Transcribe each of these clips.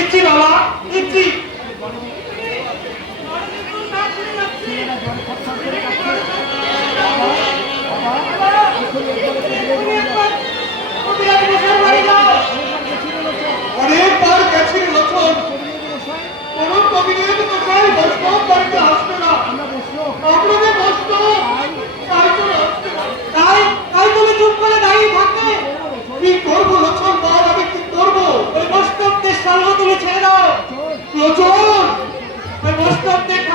ইচ্ছি বাবা ইচ্ছি। লক্ষণ ওই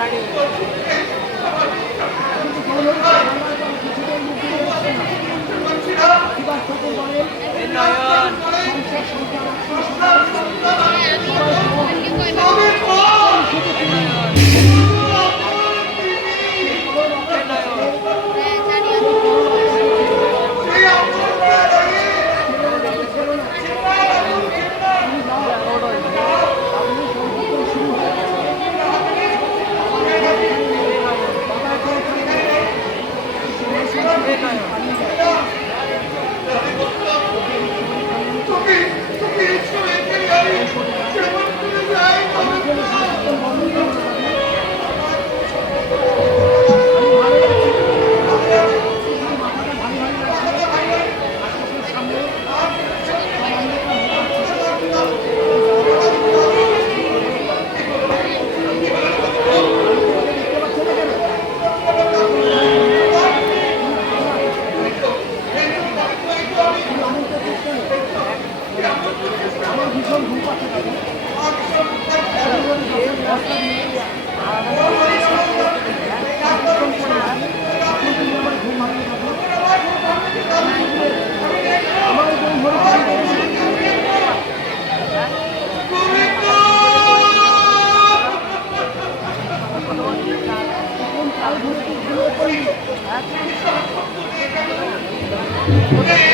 তুমি Okay.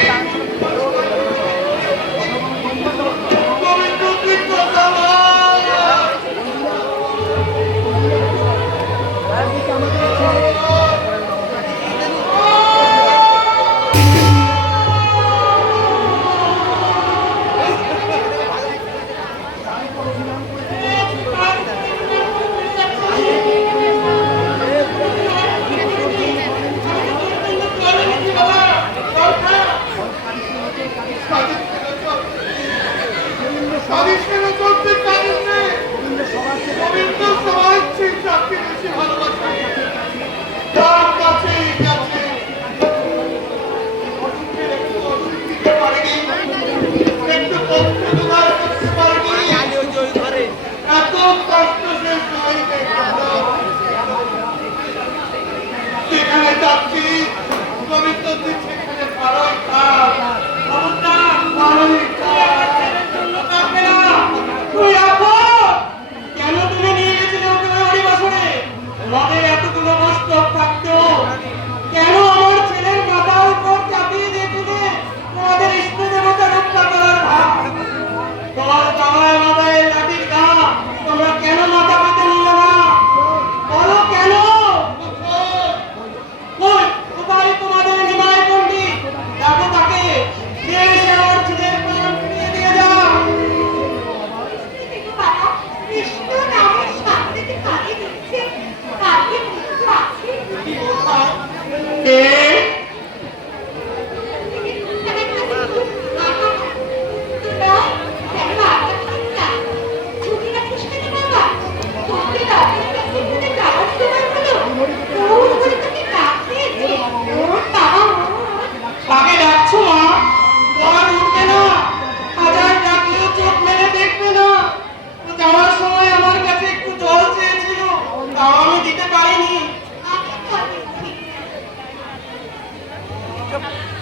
咁。